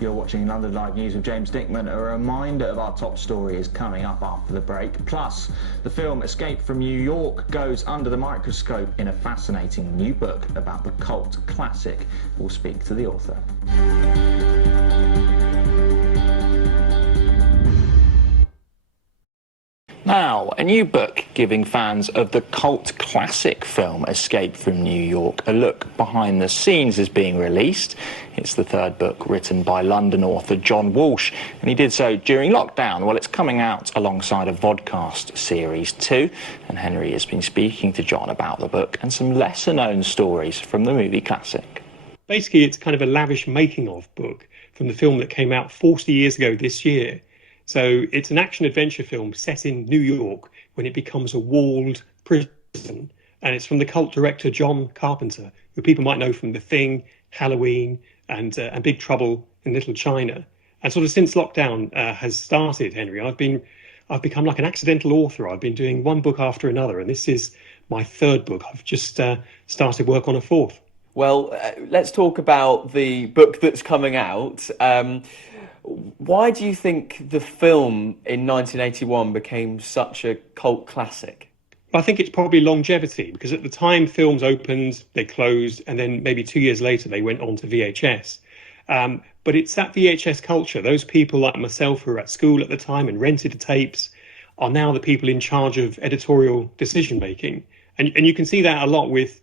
You're watching London Live News with James Dickman. A reminder of our top story is coming up after the break. Plus, the film Escape from New York goes under the microscope in a fascinating new book about the cult classic. We'll speak to the author. Now, a new book giving fans of the cult classic film Escape from New York a look behind the scenes is being released. It's the third book written by London author John Walsh, and he did so during lockdown. Well, it's coming out alongside a vodcast series too, and Henry has been speaking to John about the book and some lesser-known stories from the movie classic. Basically, it's kind of a lavish making-of book from the film that came out 40 years ago this year. So it's an action-adventure film set in New York when it becomes a walled prison. And it's from the cult director John Carpenter, who people might know from The Thing, Halloween, and Big Trouble in Little China. And sort of since lockdown has started, Henry, I've become like an accidental author. I've been doing one book after another, and this is my third book. I've just started work on a fourth. Well, let's talk about the book that's coming out. Why do you think the film in 1981 became such a cult classic? I think it's probably longevity, because at the time films opened, they closed, and then maybe 2 years later they went on to VHS. But it's that VHS culture. Those people like myself who were at school at the time and rented the tapes are now the people in charge of editorial decision making. And you can see that a lot with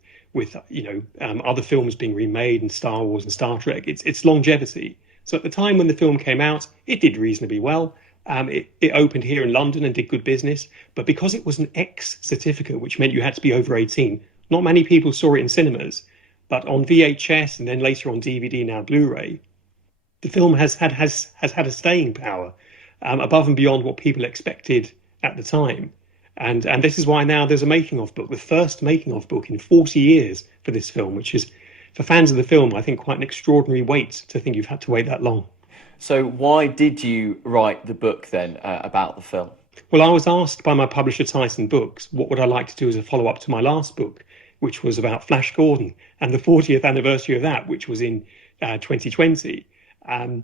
other films being remade and Star Wars and Star Trek. It's longevity. So at the time when the film came out, it did reasonably well. It opened here in London and did good business. But because it was an X certificate, which meant you had to be over 18, not many people saw it in cinemas. But on VHS and then later on DVD, now Blu-ray, the film has had a staying power above and beyond what people expected at the time. And this is why now there's a making-of book, the first making-of book in 40 years for this film, which is, for fans of the film, I think quite an extraordinary wait to think you've had to wait that long. So why did you write the book then about the film? Well, I was asked by my publisher Tyson Books what would I like to do as a follow-up to my last book, which was about Flash Gordon, and the 40th anniversary of that, which was in 2020. And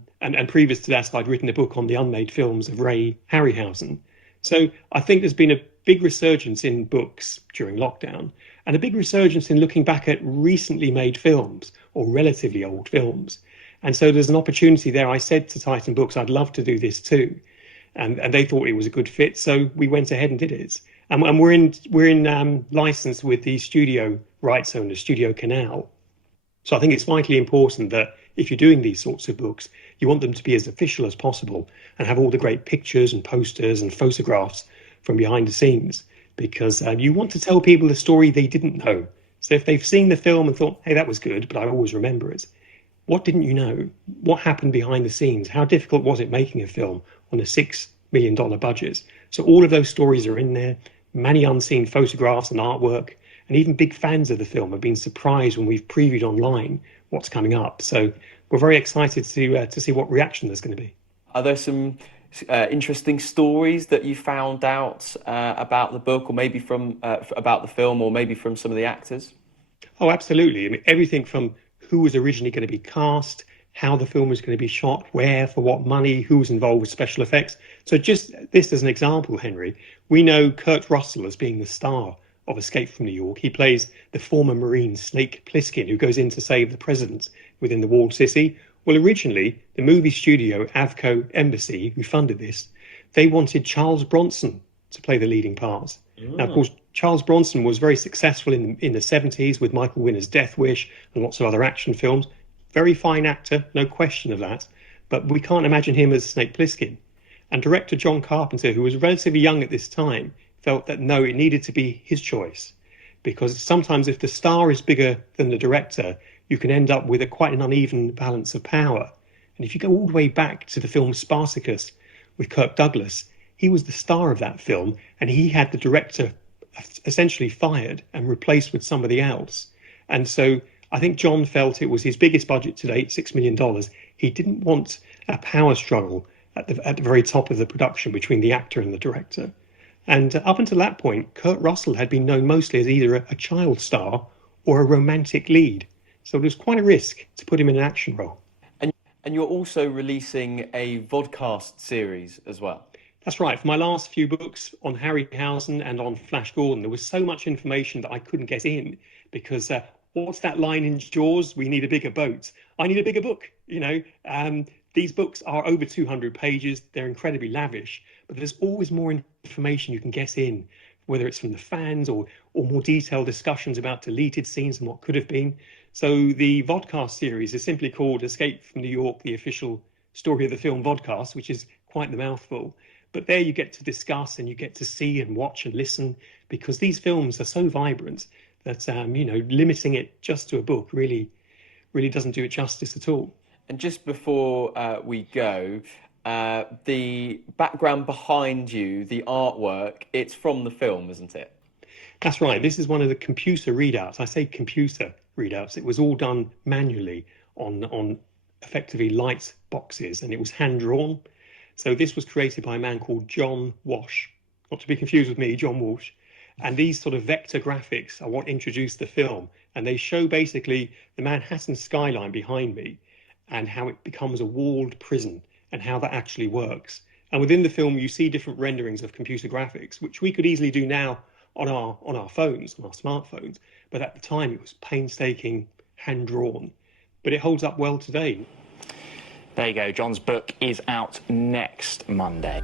previous to that, I'd written a book on the unmade films of Ray Harryhausen. So I think there's been a big resurgence in books during lockdown, and a big resurgence in looking back at recently made films or relatively old films. And so there's an opportunity there. I said to Titan Books, I'd love to do this too. And they thought it was a good fit. So we went ahead and did it. And we're in license with the studio rights owner, Studio Canal. So I think it's vitally important that if you're doing these sorts of books, you want them to be as official as possible and have all the great pictures and posters and photographs from behind the scenes, because you want to tell people the story they didn't know. So if they've seen the film and thought, hey, that was good, but I always remember it, what didn't you know? What happened behind the scenes? How difficult was it making a film on a $6 million budget? So all of those stories are in there, many unseen photographs and artwork, and even big fans of the film have been surprised when we've previewed online what's coming up. So we're very excited to see what reaction there's going to be. Are there some interesting stories that you found out about the book, or maybe from about the film, or maybe from some of the actors? Oh, absolutely. I mean, everything from who was originally going to be cast, how the film was going to be shot, where, for what money, who was involved with special effects. So just this as an example, Henry, we know Kurt Russell as being the star of Escape from New York. He plays the former Marine Snake Plissken, who goes in to save the president within the walled city. Well, originally, the movie studio Avco Embassy, who funded this, they wanted Charles Bronson to play the leading part. Now, of course, Charles Bronson was very successful in the 70s with Michael Winner's Death Wish and lots of other action films. Very fine actor, no question of that. But we can't imagine him as Snake Plissken. And director John Carpenter, who was relatively young at this time, felt that no, it needed to be his choice. Because sometimes if the star is bigger than the director, you can end up with quite an uneven balance of power. And if you go all the way back to the film Spartacus with Kirk Douglas, he was the star of that film, and he had the director essentially fired and replaced with somebody else. And so I think John felt it was his biggest budget to date, $6 million. He didn't want a power struggle at the very top of the production between the actor and the director. And up until that point, Kurt Russell had been known mostly as either a child star or a romantic lead. So it was quite a risk to put him in an action role. And And you're also releasing a vodcast series as well. That's right. For my last few books on Harryhausen and on Flash Gordon, there was so much information that I couldn't get in because what's that line in Jaws? We need a bigger boat. I need a bigger book. These books are over 200 pages. They're incredibly lavish, but there's always more information you can get in, whether it's from the fans or more detailed discussions about deleted scenes and what could have been. So the vodcast series is simply called Escape from New York, the official story of the film vodcast, which is quite the mouthful. But there you get to discuss and you get to see and watch and listen, because these films are so vibrant that, limiting it just to a book really doesn't do it justice at all. And just before we go, the background behind you, the artwork, it's from the film, isn't it? That's right. This is one of the computer readouts. I say computer readouts. It was all done manually on effectively light boxes, and it was hand-drawn. So this was created by a man called John Walsh, not to be confused with me, John Walsh. And these sort of vector graphics are what introduced the film. And they show basically the Manhattan skyline behind me and how it becomes a walled prison and how that actually works. And within the film, you see different renderings of computer graphics, which we could easily do now on our phones, on our smartphones. But at the time, it was painstaking, hand-drawn. But it holds up well today. There you go. John's book is out next Monday.